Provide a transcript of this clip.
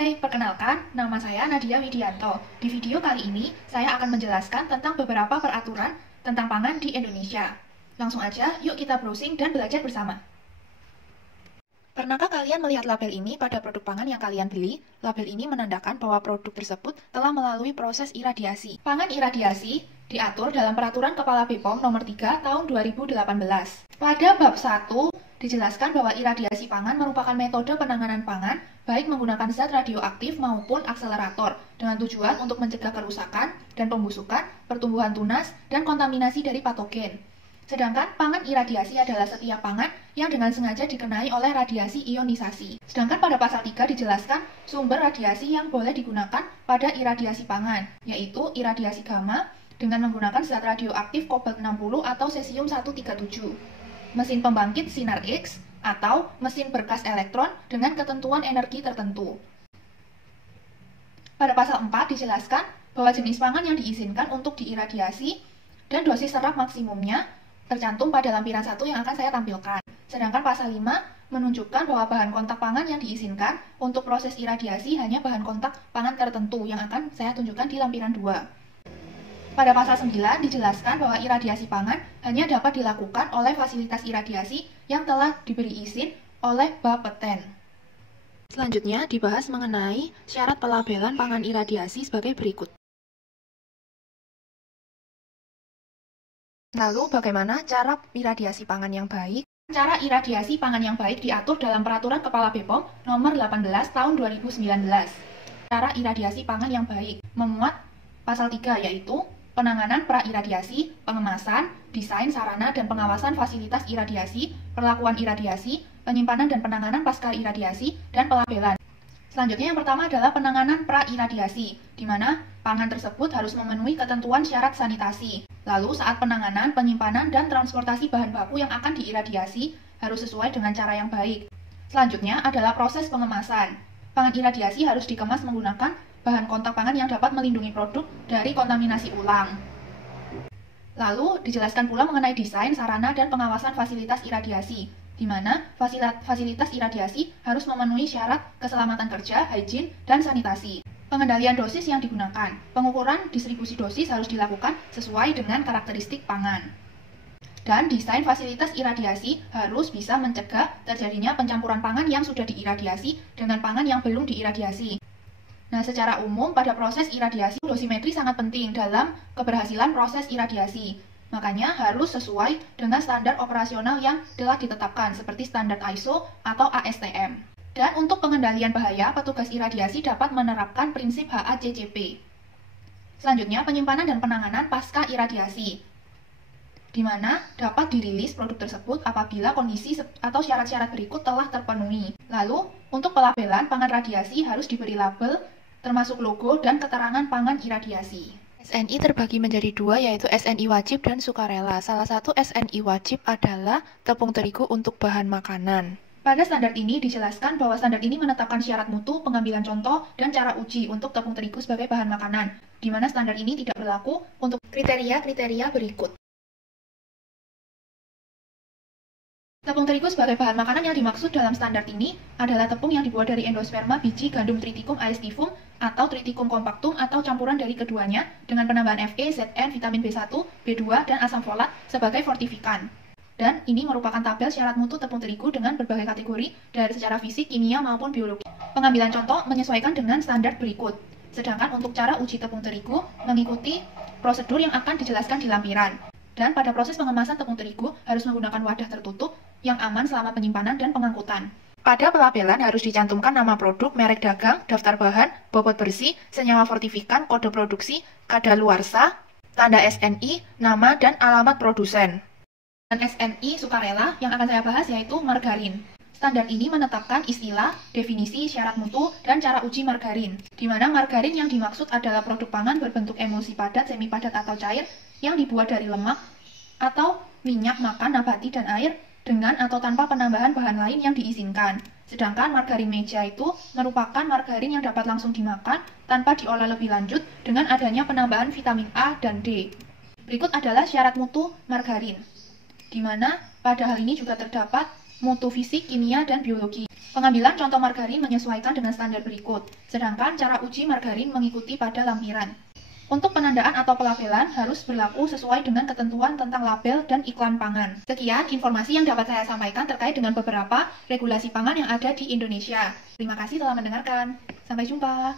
Hai, perkenalkan, nama saya Nadia Widianto. Di video kali ini, saya akan menjelaskan tentang beberapa peraturan tentang pangan di Indonesia. Langsung aja, yuk kita browsing dan belajar bersama. Pernahkah kalian melihat label ini pada produk pangan yang kalian beli? Label ini menandakan bahwa produk tersebut telah melalui proses iradiasi. Pangan iradiasi diatur dalam Peraturan Kepala BPOM Nomor 3 Tahun 2018. Pada bab 1, dijelaskan bahwa iradiasi pangan merupakan metode penanganan pangan baik menggunakan zat radioaktif maupun akselerator dengan tujuan untuk mencegah kerusakan dan pembusukan, pertumbuhan tunas, dan kontaminasi dari patogen. Sedangkan pangan iradiasi adalah setiap pangan yang dengan sengaja dikenai oleh radiasi ionisasi. Sedangkan pada pasal 3 dijelaskan sumber radiasi yang boleh digunakan pada iradiasi pangan, yaitu iradiasi gamma dengan menggunakan zat radioaktif kobalt 60 atau cesium 137, mesin pembangkit sinar X, atau mesin berkas elektron dengan ketentuan energi tertentu. Pada pasal 4 dijelaskan bahwa jenis pangan yang diizinkan untuk diiradiasi dan dosis serap maksimumnya tercantum pada lampiran 1 yang akan saya tampilkan. Sedangkan pasal 5 menunjukkan bahwa bahan kontak pangan yang diizinkan untuk proses iradiasi hanya bahan kontak pangan tertentu yang akan saya tunjukkan di lampiran 2. Pada pasal 9 dijelaskan bahwa iradiasi pangan hanya dapat dilakukan oleh fasilitas iradiasi yang telah diberi izin oleh Bapeten. Selanjutnya dibahas mengenai syarat pelabelan pangan iradiasi sebagai berikut. Lalu bagaimana cara iradiasi pangan yang baik? Cara iradiasi pangan yang baik diatur dalam Peraturan Kepala BPOM Nomor 18 Tahun 2019. Cara iradiasi pangan yang baik memuat pasal 3 yaitu penanganan pra-iradiasi, pengemasan, desain, sarana, dan pengawasan fasilitas iradiasi, perlakuan iradiasi, penyimpanan dan penanganan pasca iradiasi, dan pelabelan. Selanjutnya yang pertama adalah penanganan pra-iradiasi, di mana pangan tersebut harus memenuhi ketentuan syarat sanitasi. Lalu saat penanganan, penyimpanan, dan transportasi bahan baku yang akan diiradiasi harus sesuai dengan cara yang baik. Selanjutnya adalah proses pengemasan. Pangan iradiasi harus dikemas menggunakan bahan kontak pangan yang dapat melindungi produk dari kontaminasi ulang. Lalu dijelaskan pula mengenai desain, sarana, dan pengawasan fasilitas iradiasi, di mana fasilitas iradiasi harus memenuhi syarat keselamatan kerja, hygiene, dan sanitasi. Pengendalian dosis yang digunakan. Pengukuran distribusi dosis harus dilakukan sesuai dengan karakteristik pangan. Dan desain fasilitas iradiasi harus bisa mencegah terjadinya pencampuran pangan yang sudah diiradiasi dengan pangan yang belum diiradiasi. Nah, secara umum pada proses iradiasi, dosimetri sangat penting dalam keberhasilan proses iradiasi. Makanya harus sesuai dengan standar operasional yang telah ditetapkan seperti standar ISO atau ASTM. Dan untuk pengendalian bahaya, petugas iradiasi dapat menerapkan prinsip HACCP. Selanjutnya, penyimpanan dan penanganan pasca iradiasi, di mana dapat dirilis produk tersebut apabila kondisi atau syarat-syarat berikut telah terpenuhi. Lalu, untuk pelabelan pangan radiasi harus diberi label, termasuk logo dan keterangan pangan iradiasi. SNI terbagi menjadi dua, yaitu SNI wajib dan sukarela. Salah satu SNI wajib adalah tepung terigu untuk bahan makanan. Pada standar ini dijelaskan bahwa standar ini menetapkan syarat mutu, pengambilan contoh, dan cara uji untuk tepung terigu sebagai bahan makanan, di mana standar ini tidak berlaku untuk kriteria-kriteria berikut. Tepung terigu sebagai bahan makanan yang dimaksud dalam standar ini adalah tepung yang dibuat dari endosperma biji gandum Triticum aestivum atau Triticum compactum atau campuran dari keduanya dengan penambahan Fe, Zn, vitamin B1, B2, dan asam folat sebagai fortifikan. Dan ini merupakan tabel syarat mutu tepung terigu dengan berbagai kategori dari secara fisik, kimia, maupun biologi. Pengambilan contoh menyesuaikan dengan standar berikut. Sedangkan untuk cara uji tepung terigu mengikuti prosedur yang akan dijelaskan di lampiran. Dan pada proses pengemasan tepung terigu harus menggunakan wadah tertutup yang aman selama penyimpanan dan pengangkutan. Pada pelabelan harus dicantumkan nama produk, merek dagang, daftar bahan, bobot bersih, senyawa fortifikan, kode produksi, kadaluarsa, tanda SNI, nama dan alamat produsen. Dan SNI sukarela yang akan saya bahas yaitu margarin. Standar ini menetapkan istilah, definisi, syarat mutu, dan cara uji margarin, di mana margarin yang dimaksud adalah produk pangan berbentuk emulsi padat, semi padat, atau cair yang dibuat dari lemak atau minyak makan nabati dan air dengan atau tanpa penambahan bahan lain yang diizinkan. Sedangkan margarin meja itu merupakan margarin yang dapat langsung dimakan tanpa diolah lebih lanjut dengan adanya penambahan vitamin A dan D. Berikut adalah syarat mutu margarin, di mana pada hal ini juga terdapat mutu fisik, kimia, dan biologi. Pengambilan contoh margarin menyesuaikan dengan standar berikut, sedangkan cara uji margarin mengikuti pada lampiran. Untuk penandaan atau pelabelan harus berlaku sesuai dengan ketentuan tentang label dan iklan pangan. Sekian informasi yang dapat saya sampaikan terkait dengan beberapa regulasi pangan yang ada di Indonesia. Terima kasih telah mendengarkan. Sampai jumpa.